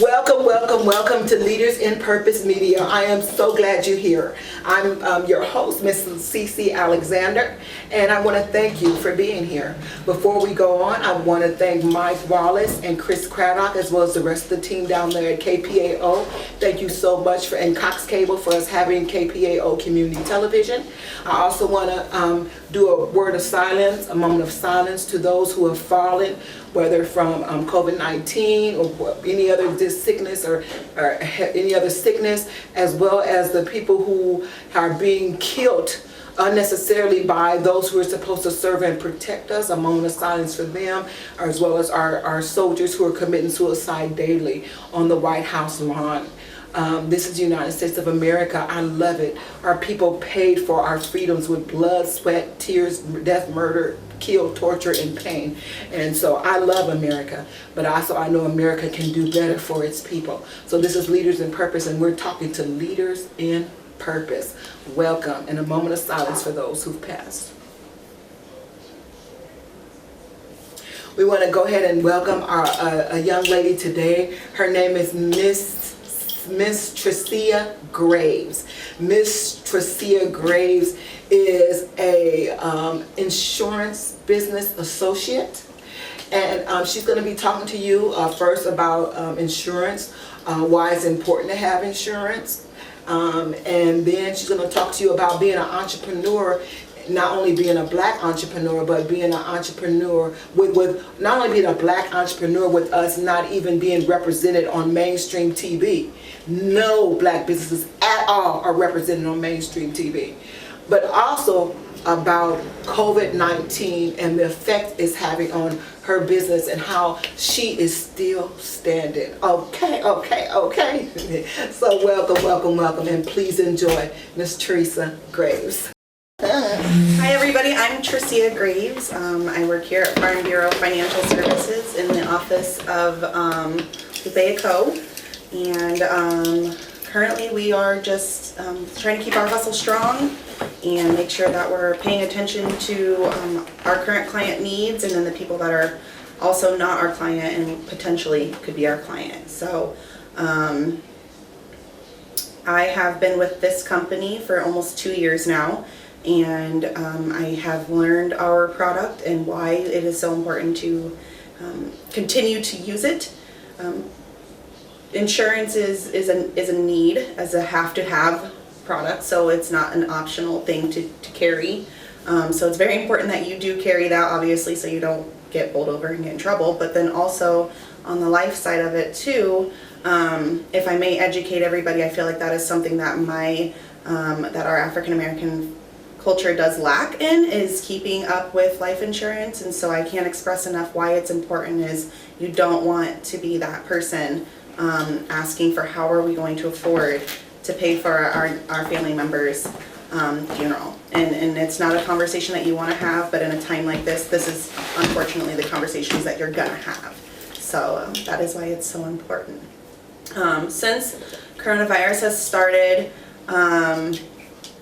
Welcome, welcome, welcome to Leaders in Purpose Media. I am so glad you're here. I'm your host, Miss CC Alexander, and I want to thank you for being here. Before we go on, I want to thank Mike Wallace and Chris Craddock, as well as the rest of the team down there at KPAO. Thank you so much and Cox Cable for us having KPAO Community Television. I also want to do a word of silence, a moment of silence to those who have fallen, whether from COVID-19 or any other sickness or any other sickness, as well as the people who are being killed unnecessarily by those who are supposed to serve and protect us. A moment of silence for them, as well as our soldiers who are committing suicide daily on the White House lawn. This is the United States of America. I love it. Our people paid for our freedoms with blood, sweat, tears, death, murder, kill, torture, and pain. And so I love America, but also I know America can do better for its people. So this is Leaders in Purpose, and we're talking to leaders in purpose. Welcome, and a moment of silence for those who've passed. We want to go ahead and welcome a young lady today. Her name is Miss Trecia Graves. Miss Trecia Graves is a insurance business associate, and she's going to be talking to you first about insurance, why it's important to have insurance, and then she's going to talk to you about being an entrepreneur. Not only being a black entrepreneur, but being an entrepreneur with not only being a black entrepreneur with us not even being represented on mainstream TV. No black businesses at all are represented on mainstream TV. But also about COVID-19 and the effect it's having on her business and how she is still standing. Okay. So welcome, and please enjoy Miss Trecia Graves. Hi everybody, I'm Trecia Graves. I work here at Farm Bureau Financial Services in the office of Bay Co. And currently we are just trying to keep our hustle strong and make sure that we're paying attention to our current client needs and then the people that are also not our client and potentially could be our client. So I have been with this company for almost 2 years now. And I have learned our product and why it is so important to continue to use it. Insurance is a need, as a have-to-have product, so it's not an optional thing to carry. So it's very important that you do carry that, obviously, so you don't get pulled over and get in trouble. But then also on the life side of it too, if I may educate everybody, I feel like that is something that that our African American culture does lack in, is keeping up with life insurance. And so I can't express enough why it's important. Is you don't want to be that person asking for how are we going to afford to pay for our family members funeral, and it's not a conversation that you want to have, but in a time like this is unfortunately the conversations that you're gonna have. So that is why it's so important. Since coronavirus has started,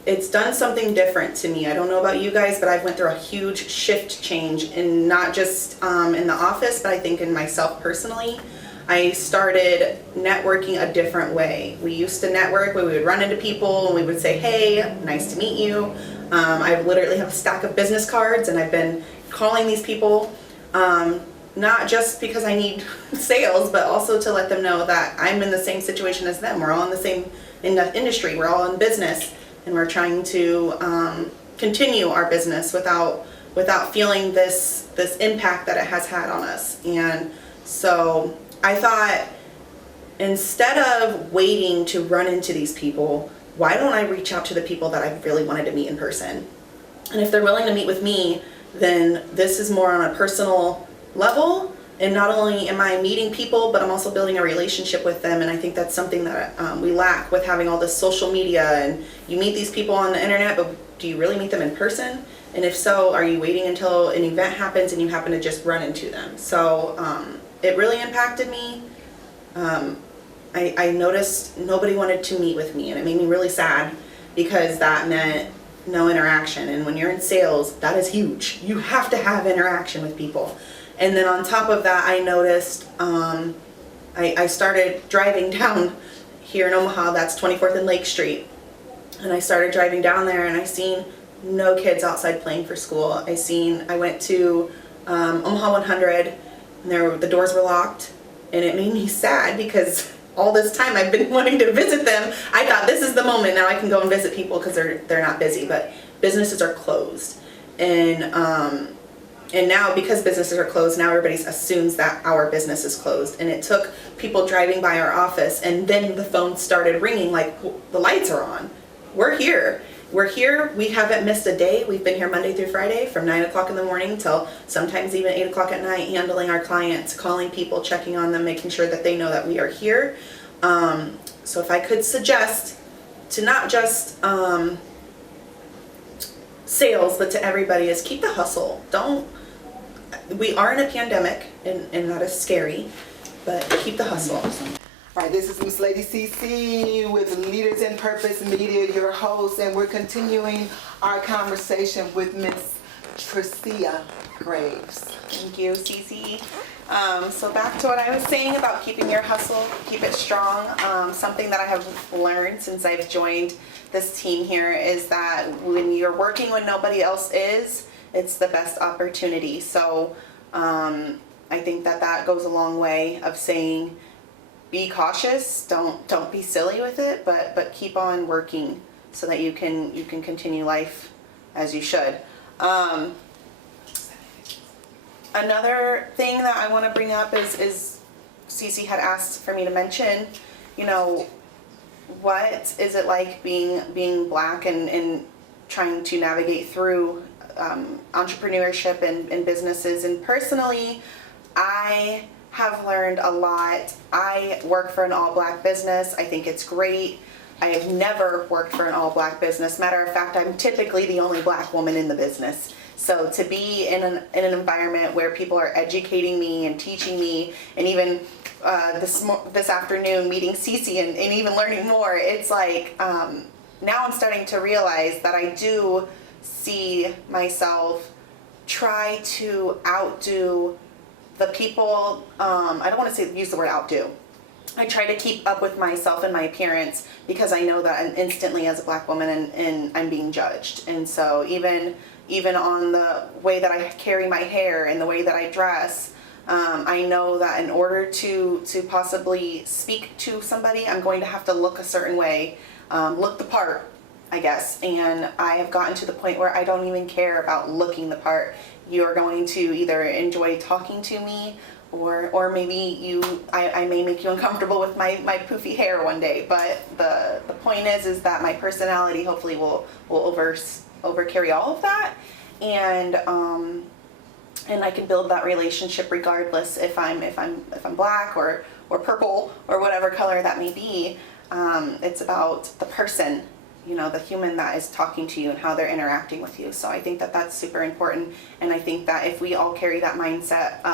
it's done something different to me. I don't know about you guys, but I've went through a huge shift change, in not just in the office, but I think in myself personally. I started networking a different way. We used to network where we would run into people and we would say, hey, nice to meet you. I literally have a stack of business cards, and I've been calling these people, not just because I need sales, but also to let them know that I'm in the same situation as them. We're all in the same industry. We're all in business. And we're trying to continue our business without feeling this impact that it has had on us. And so I thought, instead of waiting to run into these people, why don't I reach out to the people that I really wanted to meet in person? And if they're willing to meet with me, then this is more on a personal level. And not only am I meeting people, but I'm also building a relationship with them. And I think that's something that we lack with having all this social media. And you meet these people on the internet, but do you really meet them in person? And if so, are you waiting until an event happens and you happen to just run into them? So it really impacted me. I noticed nobody wanted to meet with me, and it made me really sad, because that meant no interaction. And when you're in sales, that is huge. You have to have interaction with people. And then on top of that, I noticed I started driving down here in Omaha, that's 24th and Lake Street. And I started driving down there and I seen no kids outside playing for school. I went to Omaha 100 and the doors were locked, and it made me sad because all this time I've been wanting to visit them. I thought this is the moment, now I can go and visit people because they're not busy, but businesses are closed. And now because businesses are closed, now everybody assumes that our business is closed. And it took people driving by our office, and then the phone started ringing like, the lights are on. We're here. We're here. We haven't missed a day. We've been here Monday through Friday from 9 o'clock in the morning till sometimes even 8 o'clock at night, handling our clients, calling people, checking on them, making sure that they know that we are here. So if I could suggest to not just sales, but to everybody, is keep the hustle. We are in a pandemic, and that is scary, but keep the hustle. All right, this is Miss Lady CC with Leaders in Purpose Media, your host, and we're continuing our conversation with Miss Trecia Graves. Thank you, Cece. So back to what I was saying about keeping your hustle, keep it strong. Something that I have learned since I've joined this team here is that when you're working when nobody else is, it's the best opportunity. So I think that goes a long way of saying, be cautious, don't be silly with it, but keep on working so that you can continue life as you should. Another thing that I want to bring up is Cece had asked for me to mention, what is it like being Black and trying to navigate through entrepreneurship and businesses. And personally, I have learned a lot. I work for an all-Black business. I think it's great. I have never worked for an all-Black business. Matter of fact, I'm typically the only Black woman in the business. So to be in an environment where people are educating me and teaching me, and even this afternoon meeting Cece and even learning more, it's like now I'm starting to realize that I do see myself try to outdo the people. I don't want to use the word outdo. I try to keep up with myself and my appearance because I know that I'm instantly as a Black woman and I'm being judged. And so even on the way that I carry my hair and the way that I dress, I know that in order to possibly speak to somebody, I'm going to have to look a certain way, look the part, I guess. And I have gotten to the point where I don't even care about looking the part. You're going to either enjoy talking to me, or maybe I may make you uncomfortable with my poofy hair one day. But the point is that my personality hopefully will overcarry all of that, and I can build that relationship regardless if I'm Black or purple or whatever color that may be. It's about the person, the human that is talking to you and how they're interacting with you. So I think that that's super important, and I think that if we all carry that mindset,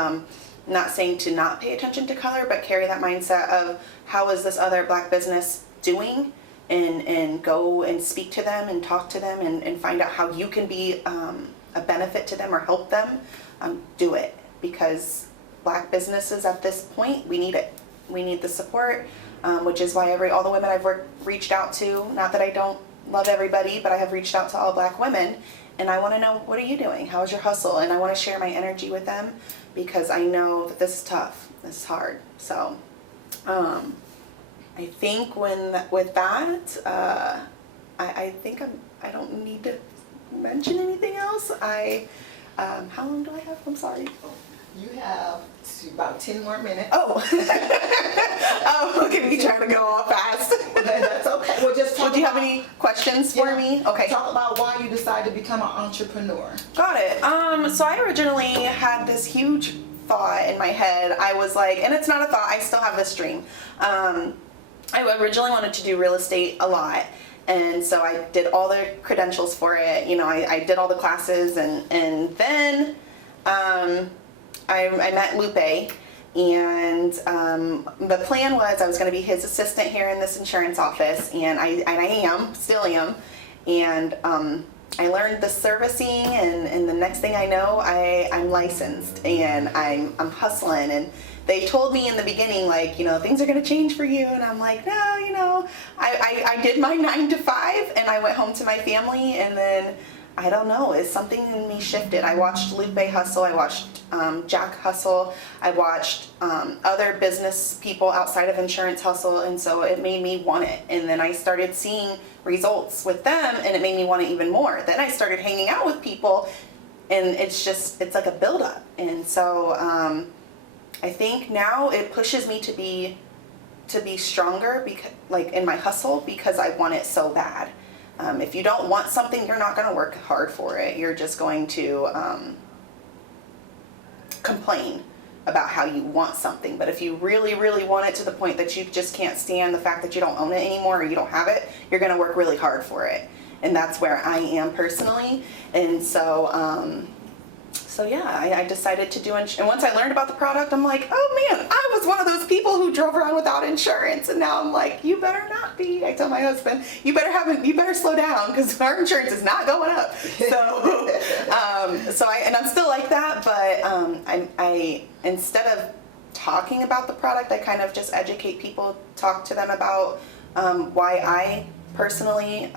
not saying to not pay attention to color, but carry that mindset of how is this other Black business doing, and go and speak to them and talk to them and find out how you can be a benefit to them or help them, do it. Because Black businesses at this point, we need it. We need the support, which is why all the women I've reached out to, not that I don't love everybody, but I have reached out to all Black women, and I want to know, what are you doing? How is your hustle? And I want to share my energy with them because I know that this is tough. This is hard. So I think with that, I think I don't need to mention anything else. How long do I have? I'm sorry. You have about 10 more minutes. Oh. Oh, look at me trying to go all fast. That's okay. Well, just talk. Do you have any questions for me? Okay. Talk about why you decided to become an entrepreneur. Got it. So I originally had this huge thought in my head. I was like, and it's not a thought, I still have this dream. I originally wanted to do real estate a lot. And so I did all the credentials for it. I did all the classes, and then I met Lupe, and the plan was I was going to be his assistant here in this insurance office, and I still am, and I learned the servicing, and the next thing I know, I'm licensed, and I'm hustling, and they told me in the beginning, like, things are going to change for you. And I'm like, no, I did my 9 to 5 and I went home to my family. And then, I don't know, something in me shifted. I watched Lupe hustle. I watched Jack hustle. I watched other business people outside of insurance hustle. And so it made me want it. And then I started seeing results with them and it made me want it even more. Then I started hanging out with people and it's like a buildup. And so I think now it pushes me to be stronger, because, like, in my hustle, because I want it so bad. If you don't want something, you're not going to work hard for it. You're just going to complain about how you want something. But if you really, really want it to the point that you just can't stand the fact that you don't own it anymore or you don't have it, you're going to work really hard for it. And that's where I am personally. And so, I decided to do insurance. And once I learned about the product, I'm like, oh man, I was one of those people who drove around without insurance. And now I'm like, you better not be. I tell my husband, you better slow down, because our insurance is not going up. So, I'm still like that. But I instead of talking about the product, I kind of just educate people, talk to them about why I personally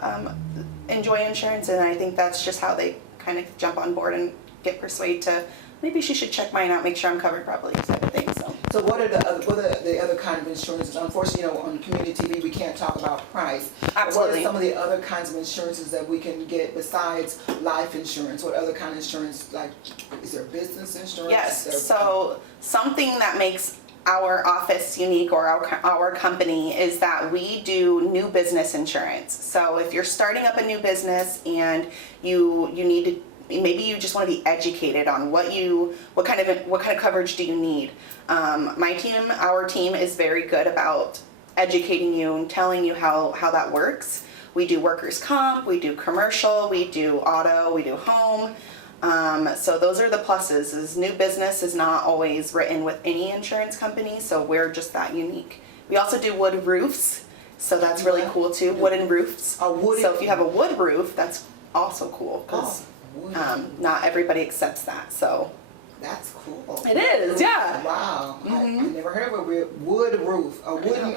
enjoy insurance. And I think that's just how they kind of jump on board and get persuaded to, maybe she should check mine out, make sure I'm covered properly, type of thing. So what are the other kind of insurances? Unfortunately, on community TV we can't talk about price. Absolutely. What are some of the other kinds of insurances that we can get besides life insurance? What other kind of insurance, like, is there business insurance? Yes. So something that makes our office unique, or our company, is that we do new business insurance. So if you're starting up a new business and you need to, maybe you just want to be educated on what kind of coverage do you need. Our team is very good about educating you and telling you how that works. We do workers' comp, we do commercial, we do auto, we do home. So those are the pluses. Is new business is not always written with any insurance company, so we're just that unique. We also do wood roofs, so that's really cool too. Wooden roofs. So if you have a wood roof, that's also cool, because not everybody accepts that. So that's cool. It is, yeah. Wow. I never heard of a wood roof. Wooden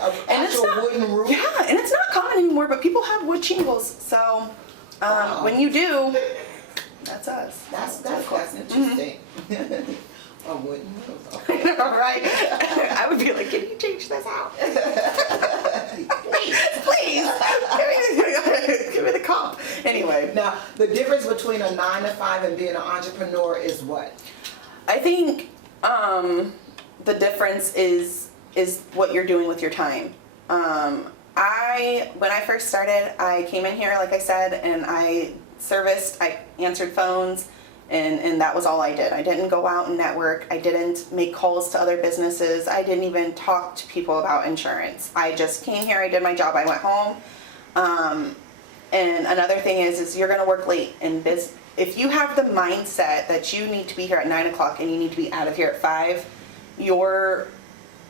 roof. Yeah, and it's not common anymore, but people have wood shingles. So when you do, that's us. That's interesting. A wooden roof. Okay. All right. I would be like, can you change this out? Please. Give me the comp. Anyway. Now, the difference between a 9 to 5 and being an entrepreneur is what? I think the difference is what you're doing with your time. When I first started, I came in here, like I said, and I answered phones, and that was all I did. I didn't go out and network. I didn't make calls to other businesses. I didn't even talk to people about insurance. I just came here, I did my job, I went home. And another thing is you're gonna work late in business. If you have the mindset that you need to be here at 9 o'clock and you need to be out of here at 5,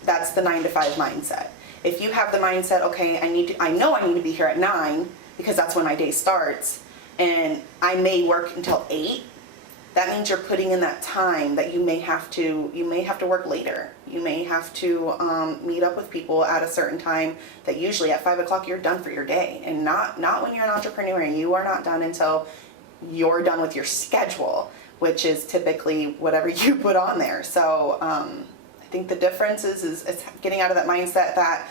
that's the 9 to 5 mindset. If you have the mindset, okay, I know I need to be here at 9 because that's when my day starts, and I may work until 8, that means you're putting in that time that you may have to work later. You may have to meet up with people at a certain time, that usually at 5 o'clock you're done for your day. And not when you're an entrepreneur. You are not done until you're done with your schedule, which is typically whatever you put on there. So I think the difference is getting out of that mindset that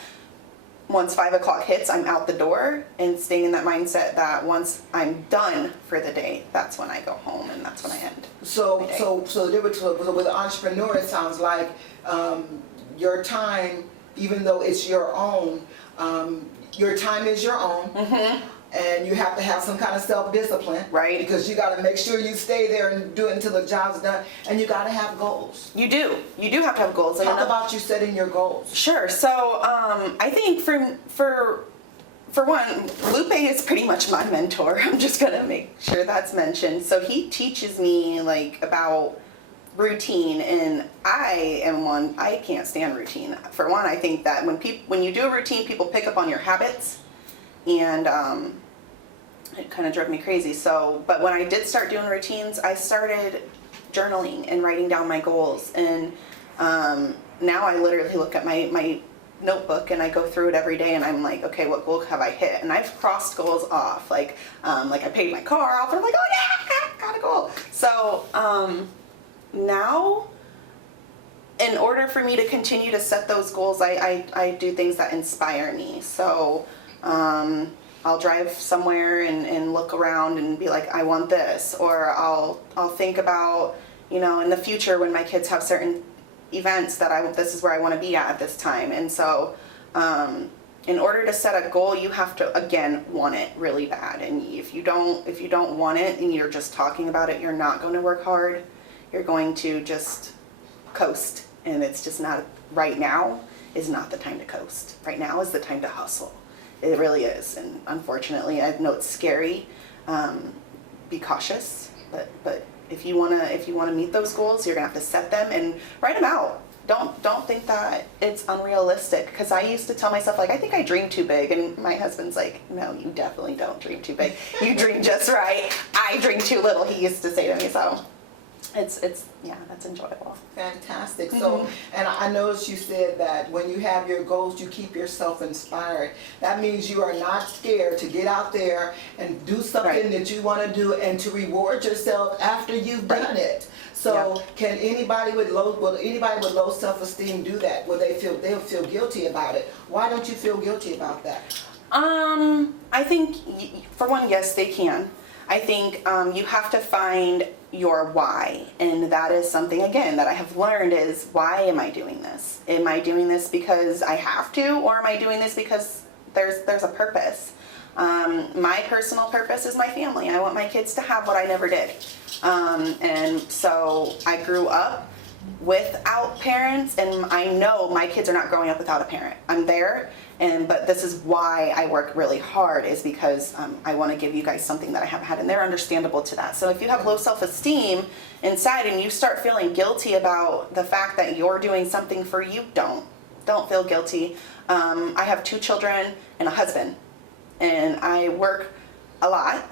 once 5 o'clock hits, I'm out the door, and staying in that mindset that once I'm done for the day, that's when I go home and that's when I end. So the difference with an entrepreneur, it sounds like your time, even though it's your own, your time is your own. Mm-hmm. And you have to have some kind of self-discipline. Right. Because you got to make sure you stay there and do it until the job's done. And you got to have goals. You do. You do have to have goals. Talk about you setting your goals. Sure. So I think for one, Lupe is pretty much my mentor. I'm just going to make sure that's mentioned. So he teaches me like about routine, and I can't stand routine. For one, I think that when you do a routine, people pick up on your habits. And it kind of drove me crazy. But when I did start doing routines, I started journaling and writing down my goals. And now I literally look at my notebook and I go through it every day and I'm like, okay, what goal have I hit? And I've crossed goals off. Like I paid my car off and I'm like, oh yeah, got a goal. So now, in order for me to continue to set those goals, I do things that inspire me. So I'll drive somewhere and look around and be like, I want this. Or I'll think about, in the future when my kids have certain events that this is where I want to be at this time. And so in order to set a goal, you have to, again, want it really bad. And if you don't want it and you're just talking about it, you're not going to work hard. You're going to just coast. And it's just not, right now is not the time to coast. Right now is the time to hustle. It really is. And unfortunately, I know it's scary. Be cautious, but if you wanna meet those goals, you're gonna have to set them and write them out. Don't think that it's unrealistic, because I used to tell myself, like, I think I dream too big, and my husband's like, no, you definitely don't dream too big. You dream just right. I dream too little, he used to say to me. So it's yeah, that's enjoyable. Fantastic. So, and I noticed you said that when you have your goals, you keep yourself inspired. That means you are not scared to get out there and do something that you want to do and to reward yourself after you've done it. So, can anybody with low self-esteem do that? Will they'll feel guilty about it? Why don't you feel guilty about that? I think, for one, yes, they can. I think you have to find your why, and that is something, again, that I have learned is, why am I doing this? Am I doing this because I have to, or am I doing this because there's a purpose? My personal purpose is my family. I want my kids to have what I never did. And so I grew up without parents, and I know my kids are not growing up without a parent. I'm there, but this is why I work really hard, is because I want to give you guys something that I haven't had, and they're understandable to that. So if you have low self-esteem inside and you start feeling guilty about the fact that you're doing something for you, don't feel guilty. I have 2 children and a husband, and I work a lot.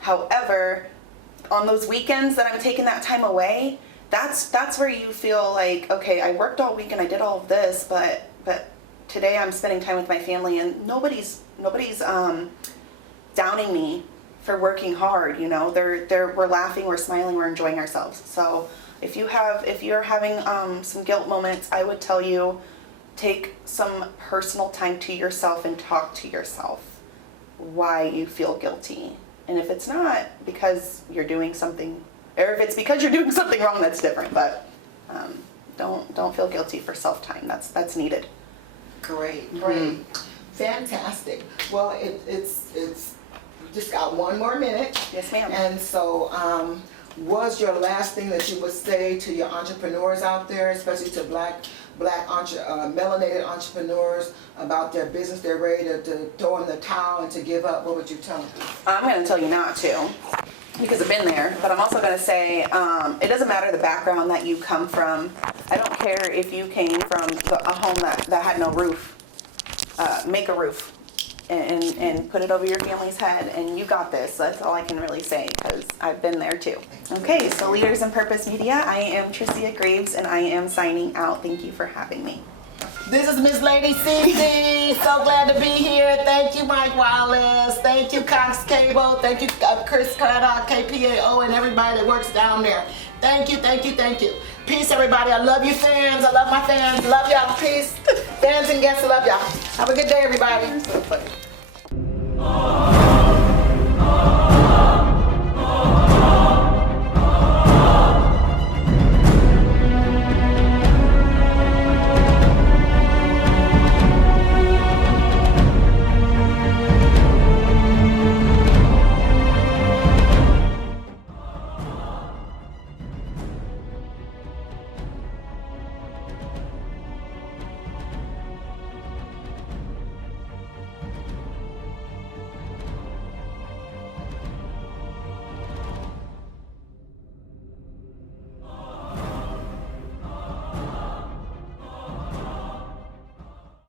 However, on those weekends that I'm taking that time away, that's where you feel like, okay, I worked all week and I did all of this, but today I'm spending time with my family, and nobody's downing me for working hard. We're laughing, we're smiling, we're enjoying ourselves. So if you're having some guilt moments, I would tell you, take some personal time to yourself and talk to yourself why you feel guilty. And if it's not because you're doing something, or if it's because you're doing something wrong, that's different. But don't feel guilty for self-time. That's needed. Great. Fantastic. Well, it's we just got 1 more minute. Yes, ma'am. And so, what's your last thing that you would say to your entrepreneurs out there, especially to black melanated entrepreneurs, about their business? They're ready to throw in the towel and to give up. What would you tell them? I'm going to tell you not to, because I've been there. But I'm also going to say, it doesn't matter the background that you come from. I don't care if you came from a home that had no roof. Make a roof and put it over your family's head, and you got this. That's all I can really say, because I've been there too. Okay, so Leaders in Purpose Media, I am Trecia Graves, and I am signing out. Thank you for having me. This is Miss Lady CC. So glad to be here. Thank you, Mike Wallace. Thank you, Cox Cable. Thank you, Chris Craddock, KPAO, and everybody that works down there. Thank you. Peace, everybody. I love you, fans. I love my fans. Love y'all. Peace. Fans and guests, love y'all. Have a good day, everybody. You're so funny.